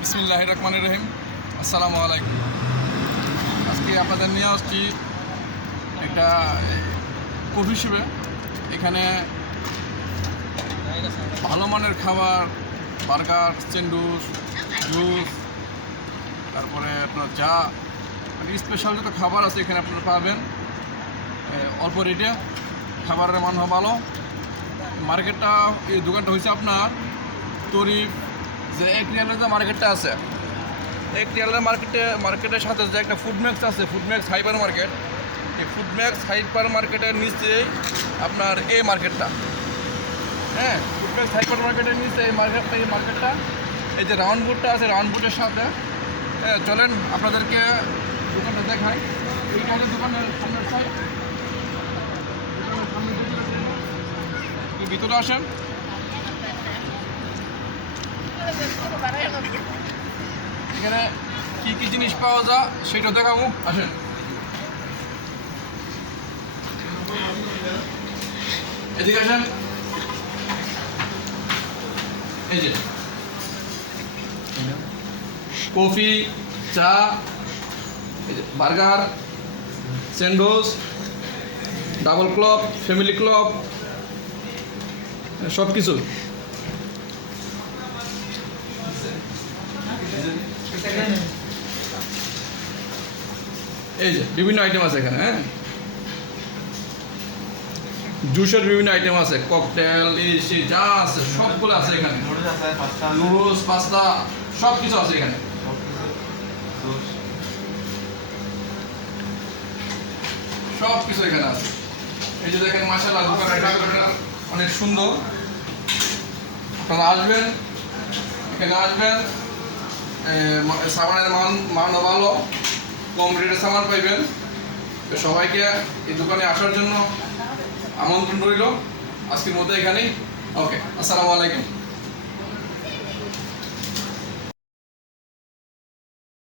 বিসমিল্লাহির রহমানির রহিম। আসসালামু আলাইকুম। আজকে আপনাদের নিয়ে আসছি একটা কফি হিসেবে। এখানে ভালো মানের খাবার, বার্গার, স্যান্ডউইচ, জুস, তারপরে আপনার চা, মানে স্পেশাল যত খাবার আছে এখানে আপনারা পাবেন অল্প রেটে। খাবারের মান ভালো। মার্কেটটা, এই দোকানটা হয়েছে আপনার তরিফ, যে এক রিয়ালের যে মার্কেটটা আছে, এক রিয়ালের মার্কেটের সাথে যে একটা ফুডম্যাক্স আছে, ফুডম্যাক্স হাইপার মার্কেট, এই ফুডম্যাক্স হাইপার মার্কেটের নিচেই আপনার এই মার্কেটটা। হ্যাঁ, ফুডম্যাক্স হাইপার মার্কেটের নিচে এই মার্কেটটা, এই যে রাউন্ড বোর্ডটা আছে, রাউন্ড বোর্ডের সাথে। হ্যাঁ, চলেন আপনাদেরকে দোকানটা দেখাই। এইটা হচ্ছে দোকানের সামনের সাইড। ভিতরে আসেন। এখানে কি কি জিনিস পাওয়া যায় সেটা দেখাবো, আসেন। এদিকে আসেন। এই যে কফি, চা, burger, sandwich, double club, family club, সব কিছু। এই যে বিভিন্ন আইটেম আছে এখানে। হ্যাঁ, জুসের বিভিন্ন আইটেম আছে, ককটেল, এই সে যা আছে সবগুলো আছে এখানে। নুডলস, পাস্তা, সব কিছু আছে এখানে। সব কিছু এখানে আছে। এই যে দেখেন, মাশাআল্লাহ, দোকানটা অনেক সুন্দর। আপনারা আসবেন, এখানে আসবেন, সামানের মানও ভালো, কম রেটে সামান পাইবেন। তো সবাইকে এই দোকানে আসার জন্য আমন্ত্রণ রইল। আজকের মতো এখানেই। ওকে, আসসালামু আলাইকুম।